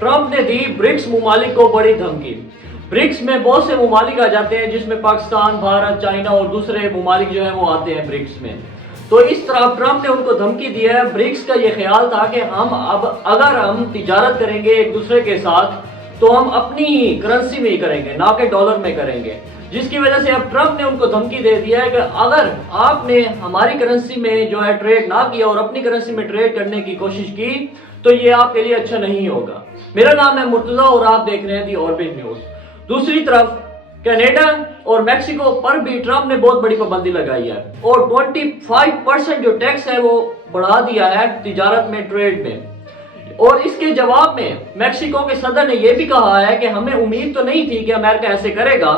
Trump ने दी BRICS ममालिक को बड़ी धमकी। ब्रिक्स में बहुत से ममालिक आ जाते हैं, जिसमें पाकिस्तान, भारत, चाइना और दूसरे ममालिक जो है वो आते हैं ब्रिक्स में। तो इस तरह ट्रंप ने उनको धमकी दी है। ब्रिक्स का ये ख्याल था कि हम अब अगर हम तिजारत करेंगे एक दूसरे के साथ तो हम अपनी ही करेंसी में ही करेंगे, ना कि डॉलर में करेंगे। जिसकी वजह से अब ट्रंप ने उनको धमकी दे दिया है कि अगर आपने हमारी करेंसी में जो है ट्रेड ना किया और अपनी करेंसी में ट्रेड करने की कोशिश की तो ये आपके लिए अच्छा नहीं होगा। मेरा नाम है मुर्तजा और आप देख रहे हैं दी ऑर्बिट न्यूज। दूसरी तरफ कनाडा और मेक्सिको पर भी ट्रंप ने बहुत बड़ी पाबंदी लगाई है और 25% जो टैक्स है वो बढ़ा दिया है तिजारत में, ट्रेड में। और इसके जवाब में मेक्सिको के सदर ने यह भी कहा है कि हमें उम्मीद तो नहीं थी कि अमेरिका ऐसे करेगा,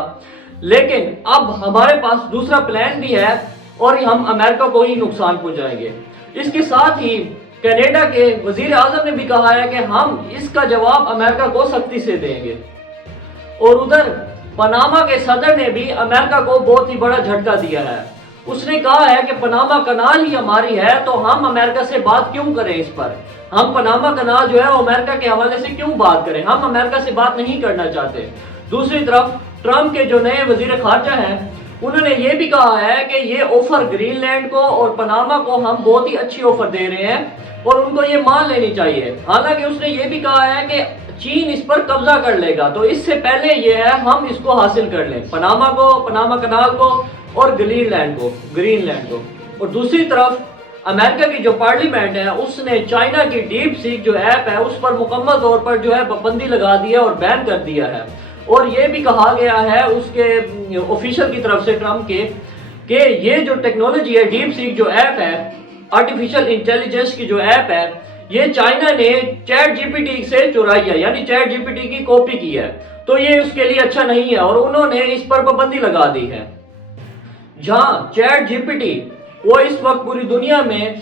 लेकिन अब हमारे पास दूसरा प्लान भी है और हम अमेरिका को ही नुकसान पहुंचाएंगे। इसके साथ ही कनाडा के वजीर आजम ने भी कहा है कि हम इसका जवाब अमेरिका को सख्ती से देंगे। और उधर पनामा के सदर ने भी अमेरिका को बहुत ही बड़ा झटका दिया है। उसने कहा है कि पनामा कनाल ही हमारी है तो हम अमेरिका से बात क्यों करें इस पर। हम पनामा कनाल जो है वो अमेरिका के हवाले से क्यों बात करें, हम अमेरिका से बात नहीं करना चाहते। दूसरी तरफ ट्रंप के जो नए वजीर खारजा हैं उन्होंने ये भी कहा है कि ये ऑफर ग्रीनलैंड को और पनामा को हम बहुत ही अच्छी ऑफर दे रहे हैं और उनको ये मान लेनी चाहिए। हालांकि उसने ये भी कहा है कि चीन इस पर कब्जा कर लेगा, तो इससे पहले ये है हम इसको हासिल कर लें, पनामा को, पनामा कनाल को और ग्रीनलैंड को। और दूसरी तरफ अमेरिका की जो पार्लियामेंट है उसने चाइना की डीप सीक जो ऐप है उस पर मुकम्मल तौर पर जो है पाबंदी लगा दी है और बैन कर दिया है। और ये भी कहा गया है उसके ऑफिशियल की तरफ से ट्रंप के कि ये जो टेक्नोलॉजी है, डीप सीक जो ऐप है, आर्टिफिशियल इंटेलिजेंस की जो ऐप है, ये चाइना ने चैट जीपीटी से चुराई है, यानी चैट जीपीटी की कॉपी की है। तो ये उसके लिए अच्छा नहीं है और उन्होंने इस पर पाबंदी लगा दी है। जहां चैट जीपीटी वो इस वक्त पूरी दुनिया में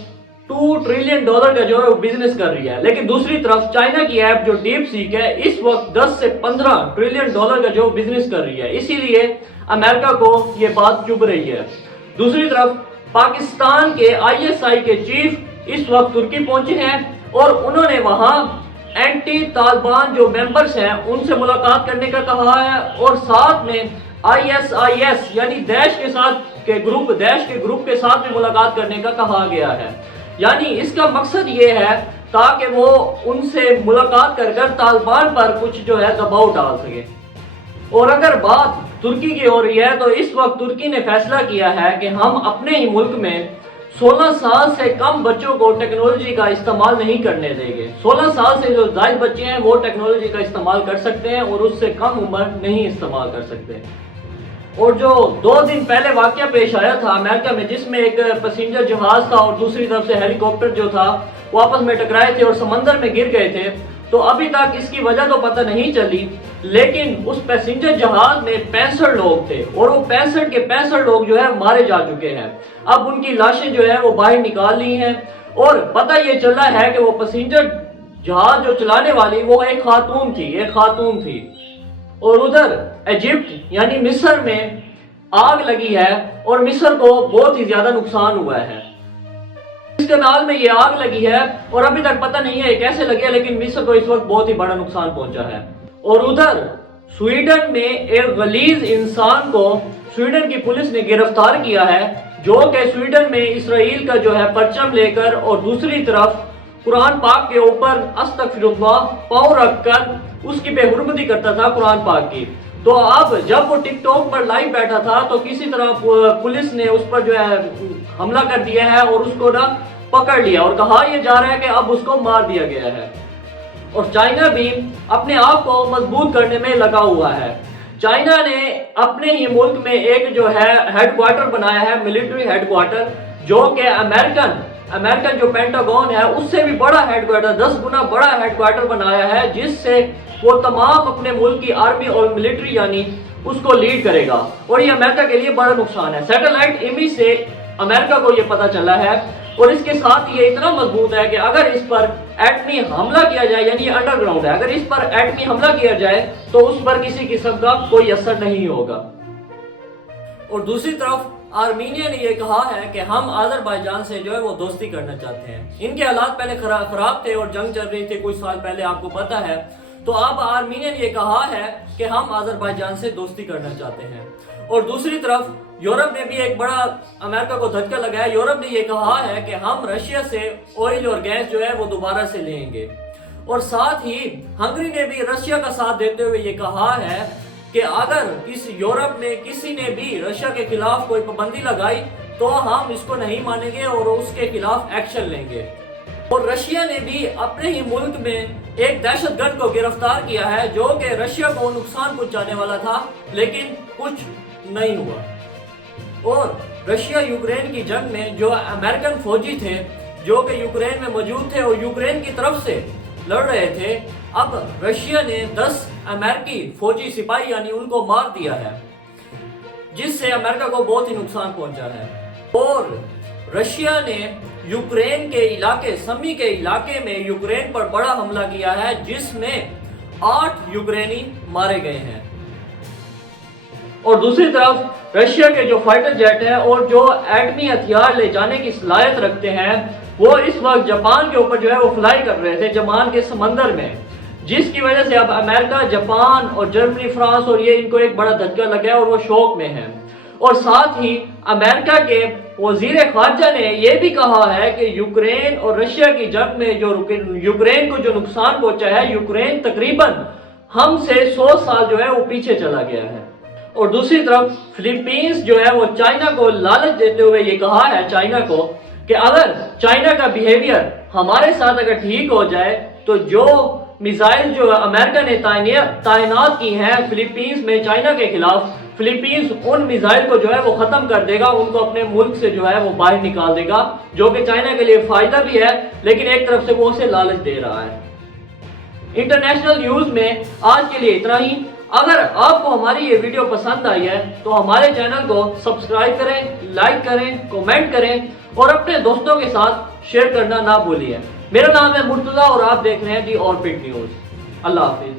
$2 ट्रिलियन का जो है वो बिजनेस कर रही है, लेकिन दूसरी तरफ चाइना की ऐप जो डीप सीक है इस वक्त 10 से 15 ट्रिलियन डॉलर का जो बिजनेस कर रही है। इसीलिए अमेरिका को ये बात चुभ रही है। दूसरी तरफ पाकिस्तान के ISI के चीफ इस वक्त तुर्की पहुंचे हैं और उन्होंने वहां एंटी तालिबान जो मेंबर्स हैं उनसे मुलाकात करने का कहा है और साथ में ISIS यानी दैश के ग्रुप के साथ भी मुलाकात करने का कहा गया है। यानी इसका मकसद ये है ताकि वो उनसे मुलाकात कर तालिबान पर कुछ जो है दबाव डाल सके। और अगर बात तुर्की की हो रही है तो इस वक्त तुर्की ने फैसला किया है कि हम अपने ही मुल्क में 16 साल से कम बच्चों को टेक्नोलॉजी का इस्तेमाल नहीं करने देंगे। 16 साल से जो जायद बच्चे हैं वो टेक्नोलॉजी का इस्तेमाल कर सकते हैं और उससे कम उम्र नहीं इस्तेमाल कर सकते। और जो 2 दिन पहले वाकया पेश आया था अमेरिका में, जिसमें एक पैसेंजर जहाज था और दूसरी तरफ से हेलीकॉप्टर जो था वो आपस में टकराए थे और समंदर में गिर गए थे, तो अभी तक इसकी वजह तो पता नहीं चली, लेकिन उस पैसेंजर जहाज में 65 लोग थे और वो 65 के 65 लोग जो है मारे जा चुके हैं। अब उनकी लाशें जो है वो बाहर निकाल ली हैं और पता ये चला है कि वो पैसेंजर जहाज जो चलाने वाली वो एक खातून थी। और उधर इजिप्ट यानी मिस्र में आग लगी है और मिस्र को बहुत ही ज्यादा नुकसान हुआ है। इस कनाल में ये आग लगी है और अभी तक पता नहीं है कैसे लगी है, लेकिन मिस्र को इस वक्त बहुत ही बड़ा नुकसान पहुंचा है। और उधर स्वीडन में एक गलीज इंसान को स्वीडन की पुलिस ने गिरफ्तार किया है, जो कि स्वीडन में इसराइल का जो है परचम लेकर और दूसरी तरफ कुरान पाक के ऊपर अस्तगफिरुल्लाह पाँव रखकर उसकी बेहुरमती करता था कुरान पाक की। तो अब जब वो टिकटॉक पर लाइव बैठा था तो किसी तरह पुलिस ने उस पर जो है हमला कर दिया है और उसको ना पकड़ लिया और कहा यह जा रहा है कि अब उसको मार दिया गया है। और चाइना भी अपने आप को मजबूत करने में लगा हुआ है। चाइना ने अपने ही मुल्क में एक जो है हेडक्वार्टर बनाया है, मिलिट्री हेडक्वार्टर, जो कि अमेरिकन जो पेंटागन है उससे भी बड़ा हेडक्वार्टर, 10 गुना बड़ा हेडक्वार्टर बनाया है, जिससे वो तमाम अपने मुल्क की आर्मी और मिलिट्री यानी उसको लीड करेगा। और ये अमेरिका के लिए बड़ा नुकसान है। सैटेलाइट इमेज से अमेरिका को ये पता चला है और इसके साथ ये इतना मजबूत है कि अगर इस पर एटमी हमला किया जाए, यानी अंडरग्राउंड है, अगर इस पर एटमी हमला किया जाए तो उस पर किसी किस्म का कोई असर नहीं होगा। और दूसरी तरफ آرمینیا نے یہ کہا ہے کہ ہم آذربائیجان سے جو ہے وہ دوستی کرنا چاہتے ہیں. ان کے حالات پہلے خراب تھے اور جنگ چل رہی تھی کچھ سال پہلے، آپ کو پتا ہے. تو اب آرمینیا نے یہ کہا ہے کہ ہم آذربائیجان سے دوستی کرنا چاہتے ہیں. اور دوسری طرف یورپ نے بھی ایک بڑا امریکہ کو دھچکا لگایا. یورپ نے یہ کہا ہے کہ ہم رشیا سے آئل اور گیس جو ہے وہ دوبارہ سے لیں گے. اور ساتھ ہی ہنگری نے بھی رشیا کا ساتھ دیتے ہوئے یہ کہا ہے کہ اگر یورپ میں کسی نے بھی رشیا کے خلاف کوئی پابندی لگائی تو ہم اس کو نہیں مانیں گے اور اس کے خلاف ایکشن لیں گے. اور رشیا نے بھی اپنے ہی ملک میں ایک دہشت گرد کو گرفتار کیا ہے جو کہ رشیا کو نقصان پہنچانے والا تھا، لیکن کچھ نہیں ہوا. اور رشیا یوکرین کی جنگ میں جو امریکن فوجی تھے جو کہ یوکرین میں موجود تھے اور یوکرین کی طرف سے لڑ رہے تھے، اب رشیا نے 10 امریکی فوجی سپاہی یعنی ان کو مار دیا ہے، جس سے امریکہ کو بہت ہی نقصان پہنچا ہے. اور رشیا نے یوکرین کے علاقے سمی کے علاقے میں یوکرین پر بڑا حملہ کیا ہے جس میں 8 یوکرینی مارے گئے ہیں. اور دوسری طرف رشیا کے جو فائٹر جیٹ ہیں اور جو ایٹمی ہتھیار لے جانے کی صلاحیت رکھتے ہیں وہ اس وقت جاپان کے اوپر جو ہے وہ فلائی کر رہے تھے جاپان کے سمندر میں، جس کی وجہ سے اب امریکہ، جاپان اور جرمنی، فرانس اور یہ ان کو ایک بڑا دھچکا لگا ہے اور وہ شوق میں ہیں. اور ساتھ ہی امریکہ کے وزیر خارجہ نے یہ بھی کہا ہے کہ یوکرین اور رشیا کی جنگ میں جو یوکرین کو جو نقصان پہنچا ہے، یوکرین تقریباً ہم سے 100 سال جو ہے وہ پیچھے چلا گیا ہے. اور دوسری طرف فلپینز جو ہے وہ چائنا کو لالچ دیتے ہوئے یہ کہا ہے چائنا کو کہ اگر چائنا کا بیہیویئر ہمارے ساتھ اگر ٹھیک ہو جائے تو جو میزائل جو امریکہ نے تعینات کی ہیں فلپینز میں چائنا کے خلاف، فلپینز ان میزائل کو جو ہے وہ ختم کر دے گا، ان کو اپنے ملک سے جو ہے وہ باہر نکال دے گا، جو کہ چائنا کے لیے فائدہ بھی ہے لیکن ایک طرف سے وہ اسے لالچ دے رہا ہے. انٹرنیشنل نیوز میں آج کے لیے اتنا ہی. اگر آپ کو ہماری یہ ویڈیو پسند آئی ہے تو ہمارے چینل کو سبسکرائب کریں، لائک کریں، کومنٹ کریں اور اپنے دوستوں کے ساتھ شیئر کرنا نہ بھولیے. میرا نام ہے مرتضیٰ اور آپ دیکھ رہے ہیں دی اوربٹ نیوز. اللہ حافظ.